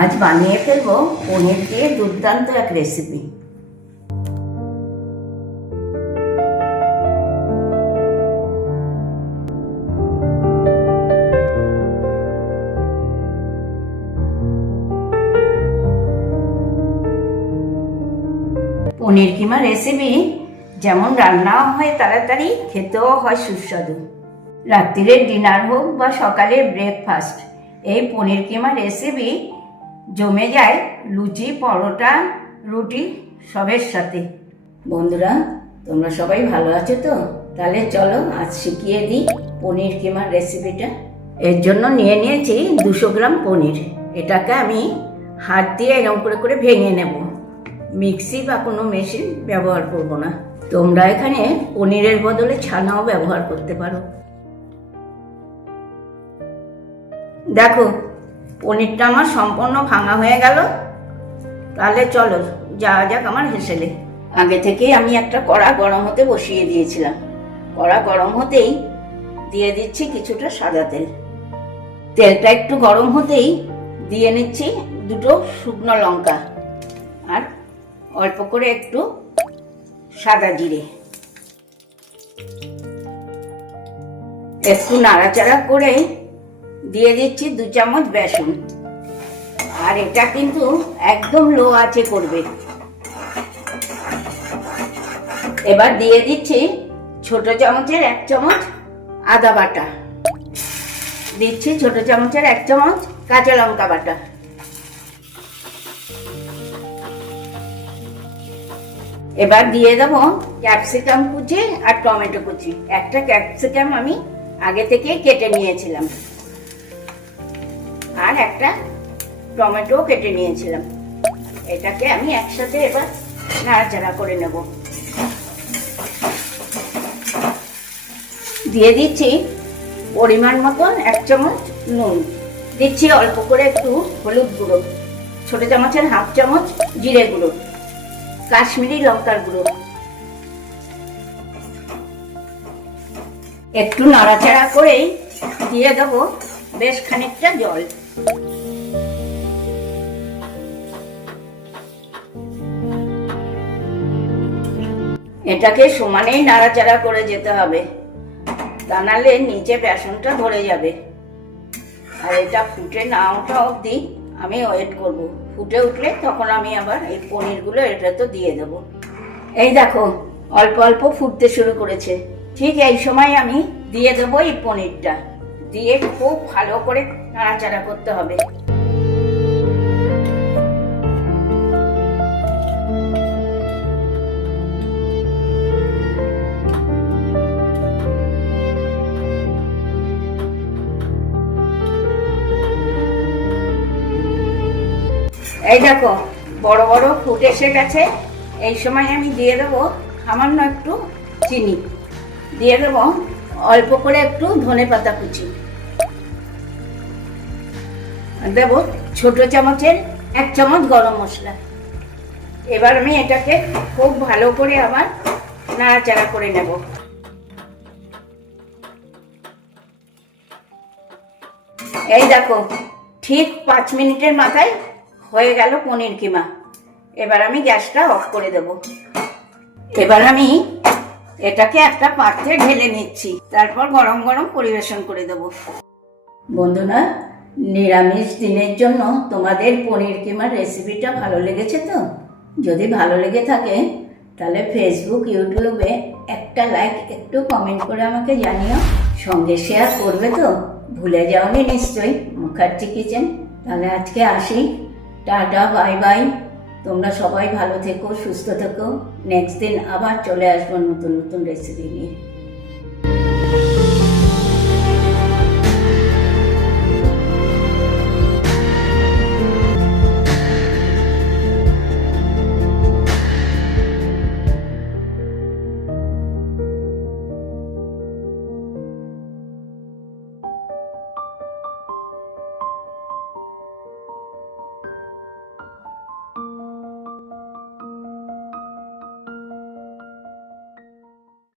আজ বানিয়ে ফেলবো পনির দিয়ে দুর্দান্ত এক রেসিপি। পনির কিমা রেসিপি যেমন রান্নাও হয় তাড়াতাড়ি, খেতেও হয় সুস্বাদু। রাত্রিরের ডিনার হোক বা সকালের ব্রেকফাস্ট, এই পনির কিমা রেসিপি জমে যায় লুচি, পরোটা, রুটি সবের সাথে। বন্ধুরা, তোমরা সবাই ভালো আছো তো? তাহলে চলো আজ শিখিয়ে দিই পনির কিমার রেসিপিটা। এর জন্য নিয়ে নিয়েছি 200 গ্রাম পনির। এটাকে আমি হাত দিয়ে এরকম করে ভেঙে নেব। মিক্সি বা কোনো মেশিন ব্যবহার করব না। তোমরা এখানে পনিরের বদলে ছানাও ব্যবহার করতে পারো। দেখো, পনিরটা আমার সম্পূর্ণ ভাঙা হয়ে গেল। তাহলে চলো যাওয়া যাক আমার হেসেলে। আগে থেকেই আমি একটা কড়া গরম হতে বসিয়ে দিয়েছিলাম। কড়া গরম হতেই দিয়ে দিচ্ছি কিছুটা সাদা তেল। তেলটা একটু গরম হতেই দিয়ে নিচ্ছি 2 শুকনো লঙ্কা আর অল্প করে একটু সাদা জিরে। একটু নাড়াচাড়া করে দিয়ে দিচ্ছি 2 চামচ বেসন। আর এটা কিন্তু একদম লো আঁচে করবে। এবার দিয়ে দিচ্ছি ছোট চামচের 1 চামচ আদা বাটা, দিচ্ছি ছোট চামচের 1 চামচ কাঁচা লঙ্কা বাটা। এবার দিয়ে দেবো ক্যাপসিকাম কুচি আর টমেটো কুচি। একটা ক্যাপসিকাম আমি আগে থেকে কেটে নিয়েছিলাম আর একটা টমেটো কেটে নিয়েছিলাম। এটাকে আমি একসাথে এবার নাড়াচাড়া করে নেব। দিয়ে দিচ্ছি পরিমাণ মতন 1 চামচ নুন, দিচ্ছি অল্প করে একটু হলুদ গুঁড়ো, ছোট চামচের 1/2 চামচ জিরে গুঁড়ো, কাশ্মীরি লঙ্কার গুঁড়ো। একটু নাড়াচাড়া করে দিয়ে দেবো বেশ খানিকটা জল। এটাকে সমানেই নাড়াচাড়া করে যেতে হবে, তা নাহলে নিচে বেসনটা ধরে যাবে। আর এটা ফুটে না ওঠা অবধি আমি ওয়েট করব। ফুটে উঠলে তখন আমি আবার এই পনিরগুলো এটা তো দিয়ে দেবো। এই দেখো, অল্প অল্প ফুটতে শুরু করেছে। ঠিক এই সময় আমি দিয়ে দেবো এই পনিরটা, দিয়ে খুব ভালো করে নাড়াচাড়া করতে হবে। এই দেখো, বড় বড় ফুটে এসে গেছে। এই সময় আমি দিয়ে দেবো সামান্য একটু চিনি, দিয়ে দেবো অল্প করে একটু ধনেপাতা কুচি, দেবো ছোট চামচের 1 চামচ গরম মশলা। এবার আমি এটাকে খুব ভালো করে আবার নাড়াচাড়া করে নেব। এই দেখো, ঠিক 5 মিনিটের মাথায় হয়ে গেল পনির কিমা। এবার আমি গ্যাসটা অফ করে দেব। এবার আমি এটাকে একটা পাত্রে ঢেলে নিচ্ছি, তারপর গরম গরম পরিবেশন করে দেব। বন্ধুরা, নিরামিষ দিনের জন্য তোমাদের পনির কিমার রেসিপিটা ভালো লেগেছে তো? যদি ভালো লেগে থাকে তাহলে ফেসবুক, ইউটিউবে একটা লাইক, একটু কমেন্ট করে আমাকে জানিও। সঙ্গে শেয়ার করবে তো? ভুলে যাওনি নিশ্চয়ই মুখার্জি কিচেন। তাহলে আজকে আসি, টাটা, বাই বাই। তোমরা সবাই ভালো থেকো, সুস্থ থেকো। নেক্সট দিন আবার চলে আসবো নতুন নতুন রেসিপি নিয়ে।